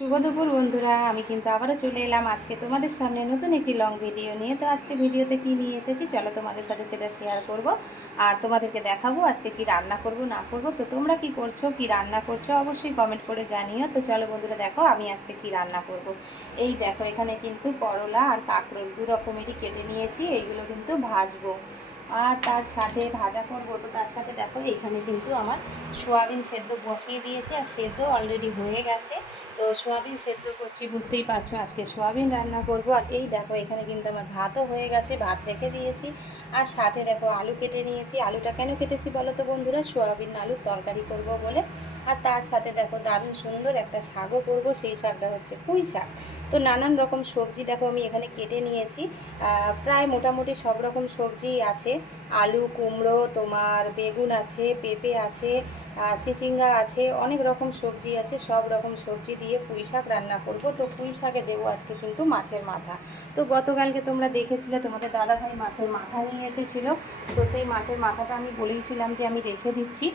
শুভ দুপুর বন্ধুরা, আমি কিন্তু আবারও চলে এলাম আজকে তোমাদের সামনে নতুন একটি লং ভিডিও নিয়ে। তো আজকে ভিডিওতে কি নিয়ে এসেছি চলো তোমাদের সাথে সেটা শেয়ার করব আর তোমাদেরকে দেখাবো আজকে কি রান্না করব না করব। তো তোমরা কি করছো, কি রান্না করছো অবশ্যই কমেন্ট করে জানিও। তো চলো বন্ধুরা, দেখো আমি আজকে কি রান্না করব। এই দেখো, এখানে কিন্তু করলা আর কাঁকরোল দু রকমেরই কেটে নিয়েছি, এইগুলো কিন্তু ভাজবো আর তার সাথে ভাজা করব। তো তার সাথে দেখো এইখানে কিন্তু আমার সোয়াবিন সেদ্ধ বসিয়ে দিয়েছি আর সেদ্ধ অলরেডি হয়ে গেছে। তো সোয়াবিন সেদ্ধ করছি, বুঝতেই পারছো আজকে সোয়াবিন রান্না করব। আর এই দেখো এখানে কিন্তু আমার ভাতও হয়ে গেছে, ভাত রেখে দিয়েছি। আর সাথে দেখো আলু কেটে নিয়েছি। আলুটা কেন কেটেছি বলো তো বন্ধুরা, সোয়াবিন আলুর তরকারি করব বলে। আর তার সাথে দেখো দারুণ সুন্দর একটা শাকও করব, সেই শাকটা হচ্ছে পুঁই শাক। তো নানান রকম সবজি দেখো আমি এখানে কেটে নিয়েছি, প্রায় মোটামুটি সব রকম সবজি আছে। আলু, কুমড়ো, তোমার বেগুন আছে, পেঁপে আছে, চিচিঙ্গা আছে, অনেক রকম সবজি আছে। সব রকম সবজি দিয়ে পুঁই শাক রান্না করব। তো পুঁই শাকে দেবো আজকে কিন্তু মাছের মাথা। তো গতকালকে তোমরা দেখেছিলে তোমাদের দাদাভাই মাছের মাথা নিয়ে এসেছিলো। তো সেই মাছের মাথাটা আমি বলেইছিলাম যে আমি রেখে দিচ্ছি।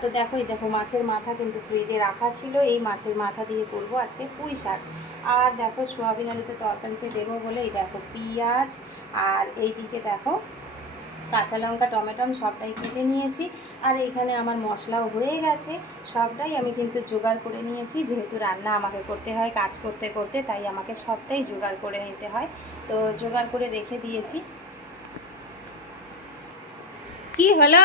তো দেখো, এই দেখো মাছের মাথা কিন্তু ফ্রিজে রাখা ছিল, এই মাছের মাথা দিয়ে করব আজকে পুঁই শাক। আর দেখো সোয়াবিন আলুতে তরকারিতে দেবো বলে এই দেখো পেঁয়াজ, আর এইদিকে দেখো কাঁচা লঙ্কা, টমেটো সবটাই কেটে নিয়েছি। আর এইখানে আমার মশলাও হয়ে গেছে, সবটাই আমি কিন্তু জোগাড় করে নিয়েছি। যেহেতু রান্না আমাকে করতে হয় কাজ করতে করতে, তাই আমাকে সবটাই জোগাড় করে নিতে হয়। তো জোগাড় করে রেখে দিয়েছি। কি হলো?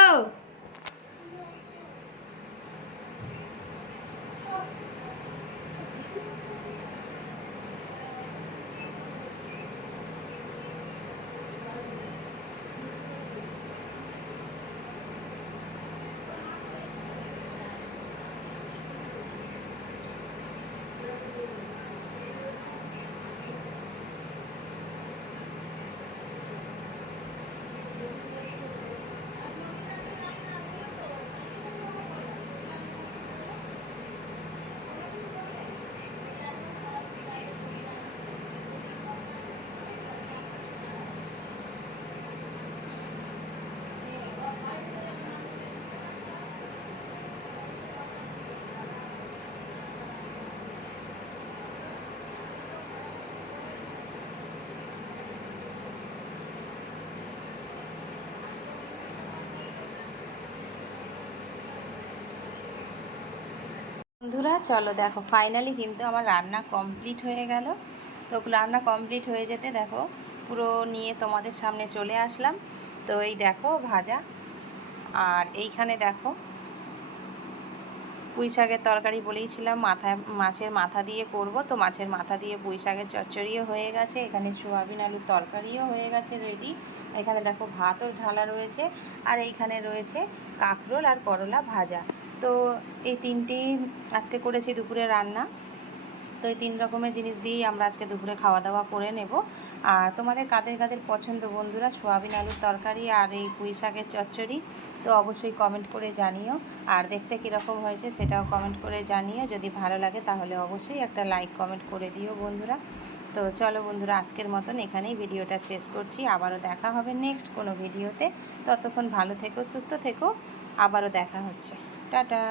বন্ধুরা চলো দেখো, ফাইনালি কিন্তু আমার রান্না কমপ্লিট হয়ে গেল। তো রান্না কমপ্লিট হয়ে যেতে দেখো পুরো নিয়ে তোমাদের সামনে চলে আসলাম। তো এই দেখো ভাজা, আর এইখানে দেখো পুঁই শাকের তরকারি বলেইছিলাম মাছের মাথা দিয়ে করব। তো মাছের মাথা দিয়ে পুঁই শাকের চচ্চড়িও হয়ে গেছে, এখানে সোয়াবিন আলুর তরকারিও হয়ে গেছে রেডি। এখানে দেখো ভাতও ঢালা রয়েছে, আর এইখানে রয়েছে কাঁকরোল আর করলা ভাজা। তো এই তিনটেই আজকে করেছি দুপুরে রান্না। তো এই তিন রকমের জিনিস দিয়েই আমরা আজকে দুপুরে খাওয়া দাওয়া করে নেব। আর তোমাদের কাদের কাদের পছন্দ বন্ধুরা সোয়াবিন আলুর তরকারি আর এই পুঁই শাকের চচ্চড়ি, তো অবশ্যই কমেন্ট করে জানিও। আর দেখতে কীরকম হয়েছে সেটাও কমেন্ট করে জানিও। যদি ভালো লাগে তাহলে অবশ্যই একটা লাইক কমেন্ট করে দিও বন্ধুরা। তো চলো বন্ধুরা, আজকের মতন এখানেই ভিডিওটা শেষ করছি। আবারও দেখা হবে নেক্সট কোনো ভিডিওতে। ততক্ষণ ভালো থেকো, সুস্থ থেকো। আবারও দেখা হচ্ছে। টাটা।